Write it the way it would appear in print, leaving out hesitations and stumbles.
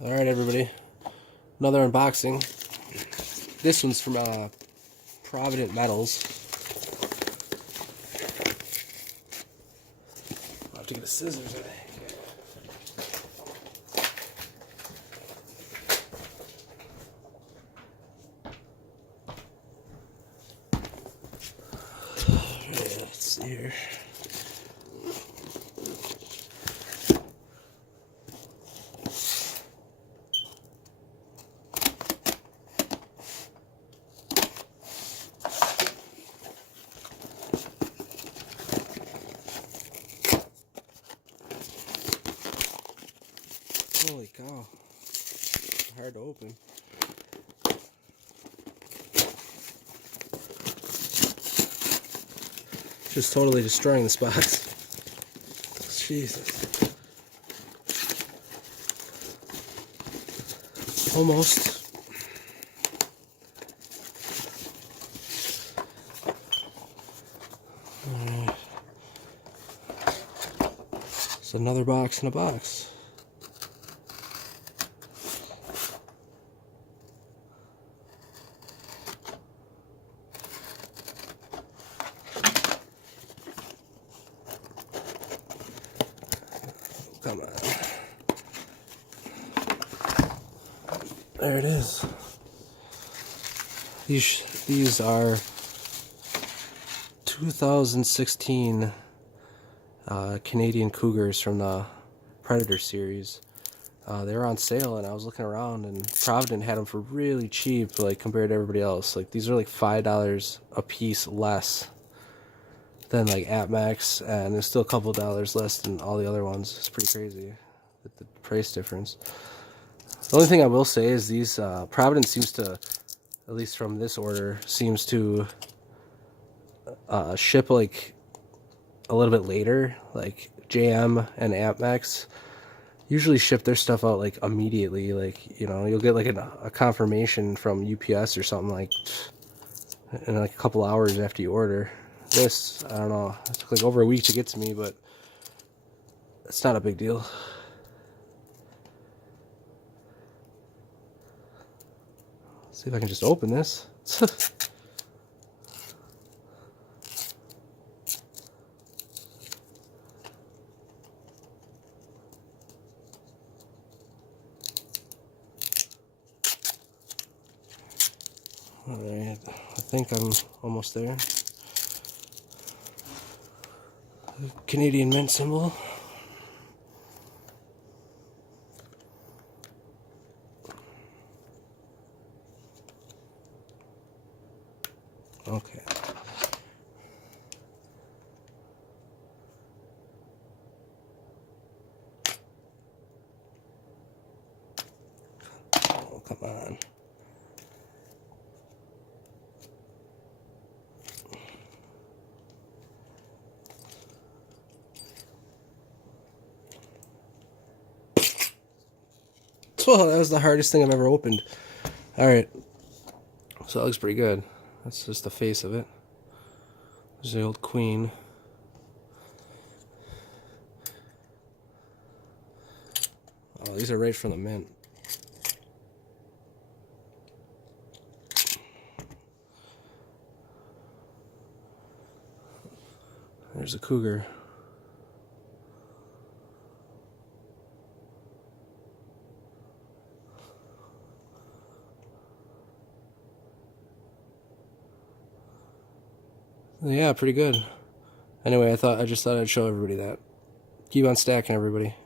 Alright everybody, another unboxing. This one's from Provident Metals. I'll have to get a scissors, I think. Alright, let's see here. Holy cow, hard to open. Just totally destroying this box. Jesus. Almost. Alright. It's another box in a box. Come on. There it is. These are 2016 Canadian Cougars from the Predator series. They were on sale, and I was looking around, and Provident had them for really cheap, like compared to everybody else. Like these are like $5 a piece less than like AppMax, and there's still a couple dollars less than all the other ones. It's pretty crazy, the price difference. The only thing I will say is these Provident seems to, at least from this order, seems to ship like a little bit later. Like JM and AppMax usually ship their stuff out like immediately. Like, you know, you'll get like a confirmation from UPS or something like in like a couple hours after you order. This, I don't know, it took like over a week to get to me, but it's not a big deal. Let's see if I can just open this. Alright, I think I'm almost there. Canadian mint symbol. Okay. Oh, come on. Oh, that was the hardest thing I've ever opened. Alright. So that looks pretty good. That's just the face of it. There's the old queen. Oh, these are right from the mint. There's a Cougar. Yeah, pretty good. Anyway, I just thought I'd show everybody that. Keep on stacking, everybody.